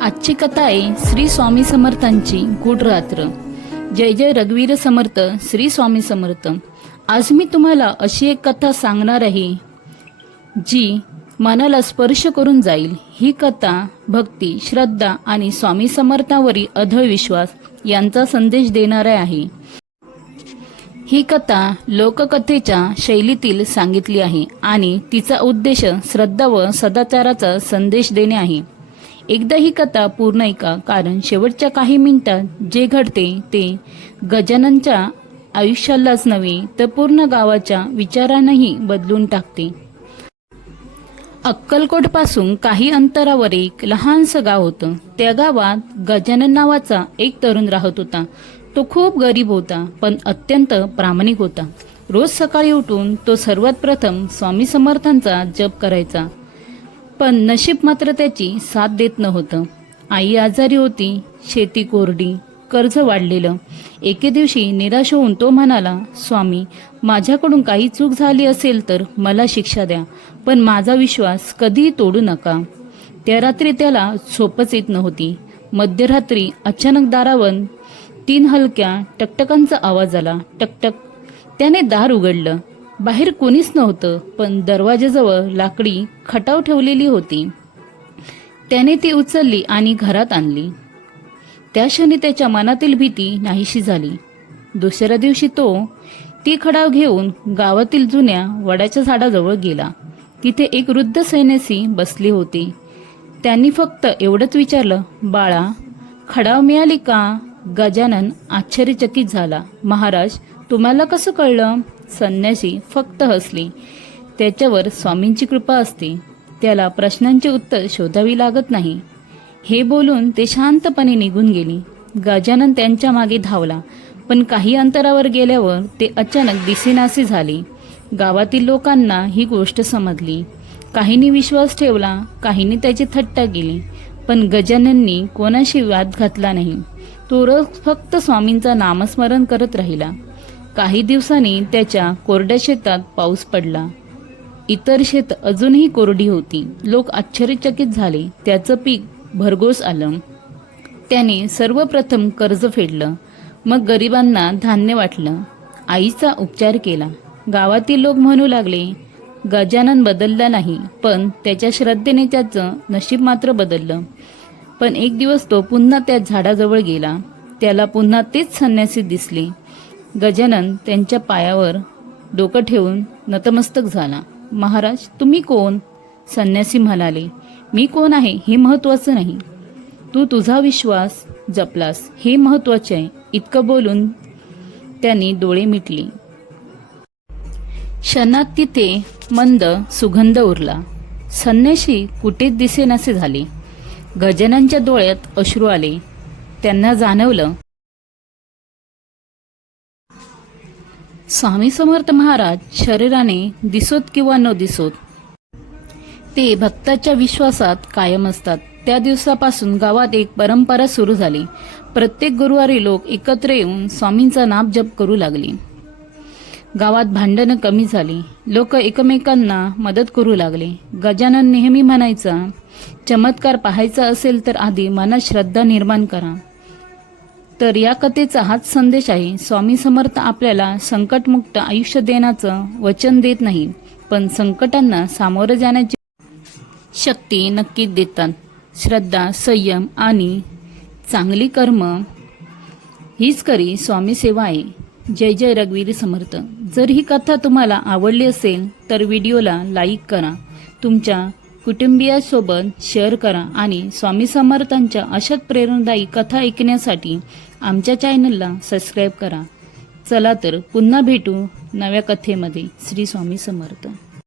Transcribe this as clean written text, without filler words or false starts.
आजची कथा आहे श्री स्वामी समर्थांची गूढ रात्र। जय जय रघुवीर समर्थ, श्री स्वामी समर्थ। आज मी तुम्हाला अशी एक कथा सांगणार आहे जी मनाला स्पर्श करून जाईल। ही कथा भक्ती, श्रद्धा आणि स्वामी समर्थांवरील अढळ विश्वास यांचा संदेश देणारी आहे। ही कथा लोककथेच्या शैलीतील सांगितली आहे आणि तिचा उद्देश श्रद्धा व सदाचाराचा संदेश देणे आहे। एकदा ही कथा पूर्ण ऐका, कारण शेवटच्या काही मिनिटात जे घडते ते गजाननच्या आयुष्यालाच नव्हे तर पूर्ण गावाच्या विचारांनाही बदलून टाकते। अक्कलकोट पासून काही अंतरावर एक लहानसं गाव होतं। त्या गावात गजानन नावाचा एक तरुण राहत होता। तो खूप गरीब होता, पण अत्यंत प्रामाणिक होता। रोज सकाळी उठून तो सर्वात प्रथम स्वामी समर्थांचा जप करायचा, पण नशीब मात्र त्याची साथ देत नव्हतं। आई आजारी होती, शेती कोरडी, कर्ज वाढलेलं। एके दिवशी निराश होऊन तो म्हणाला, स्वामी, माझ्याकडून काही चूक झाली असेल तर मला शिक्षा द्या, पण माझा विश्वास कधीही तोडू नका। त्या रात्री त्याला झोपच येत नव्हती। मध्यरात्री अचानक दारावर 3 हलक्या टकटकांचा आवाज आला। टकटक। त्याने दार उघडलं। बाहेर कोणीच नव्हतं, पण दरवाजाजवळ लाकडी खटाव ठेवलेली होती। त्याने ती उचलली आणि घरात आणली। त्या क्षणी त्याच्या मनातील भीती नाहीशी झाली। दुसऱ्या दिवशी तो ती खटाव घेऊन गावातील जुन्या वडाच्या झाडाजवळ गेला। तिथे एक वृद्ध सन्यासी बसले होते। त्यांनी फक्त एवढंच विचारलं, बाळा, खटाव मिळाली का? गजानन आश्चर्यचकित झाला। महाराज, तुम्हाला कसं कळलं? संन्यासी फक्त हसले। त्याच्यावर स्वामींची कृपा असते, त्याला प्रश्नांचे उत्तर शोधावी लागत नाही, हे बोलून ते शांतपणे निघून गेले। गजानन त्यांच्या मागे धावला, पण काही अंतरावर गेल्यावर ते अचानक दिसेनासे झाले। गावातील लोकांना ही गोष्ट समजली। काहींनी विश्वास ठेवला, काहींनी त्याची थट्टा केली, पण गजानननी कोणाशी वाद घातला नाही। तो रोज फक्त स्वामींचा नामस्मरण करत राहिला। काही दिवसांनी त्याच्या कोरड्या शेतात पाऊस पडला। इतर शेत अजूनही कोरडी होती। लोक आश्चर्यचकित झाले। त्याचं पीक भरघोस आलं। त्याने सर्वप्रथम कर्ज फेडलं, मग गरिबांना धान्य वाटलं, आईचा उपचार केला। गावातील लोक म्हणू लागले, गजानन बदलला नाही, पण त्याच्या श्रद्धेने त्याचं नशीब मात्र बदललं। पण एक दिवस तो पुन्हा त्या झाडाजवळ गेला। त्याला पुन्हा तेच संन्यासी दिसले। गजानन त्यांच्या पायावर डोकं ठेवून नतमस्तक झाला। महाराज, तुम्ही कोण? संन्यासी म्हणाले, मी कोण आहे हे महत्वाचं नाही, तू तुझा विश्वास जपलास हे महत्वाचे आहे। इतकं बोलून त्यांनी डोळे मिटले। क्षणात तिथे मंद सुगंध उरला। संन्यासी कुठेच दिसेनासे झाले। गजाननच्या डोळ्यात अश्रू आले। त्यांना जाणवलं, स्वामी समर्थ महाराज शरीराने दिसोत किंवा न दिसोत, ते भक्ताच्या विश्वासात कायम असतात। त्या दिवसापासून गावात एक परंपरा सुरू झाली। प्रत्येक गुरुवारी लोक एकत्र येऊन स्वामींचा नाम जप करू लागले। गावात भांडणं कमी झाली। लोक एकमेकांना मदत करू लागले। गजानन नेहमी म्हणायचा, चमत्कार पाहायचा असेल तर आधी मनात श्रद्धा निर्माण करा। तर या कथेचा हाच संदेश आहे। स्वामी समर्थ आपल्याला संकटमुक्त आयुष्य देण्याचं वचन देत नाही, पण संकटांना सामोरं जाण्याची शक्ती नक्कीच देतात। श्रद्धा, संयम आणि चांगली कर्म हीच खरी स्वामी सेवा आहे। जय जय रघुवीर समर्थ। जर ही कथा तुम्हाला आवडली असेल तर व्हिडिओला लाईक करा, तुमच्या कुटुंबियांसोबत शेअर करा आणि स्वामी समर्थांच्या अशाच प्रेरणादायी कथा ऐकण्यासाठी आमच्या चॅनलला सबस्क्राईब करा। चला तर पुन्हा भेटू नव्या कथेमध्ये। श्री स्वामी समर्थ।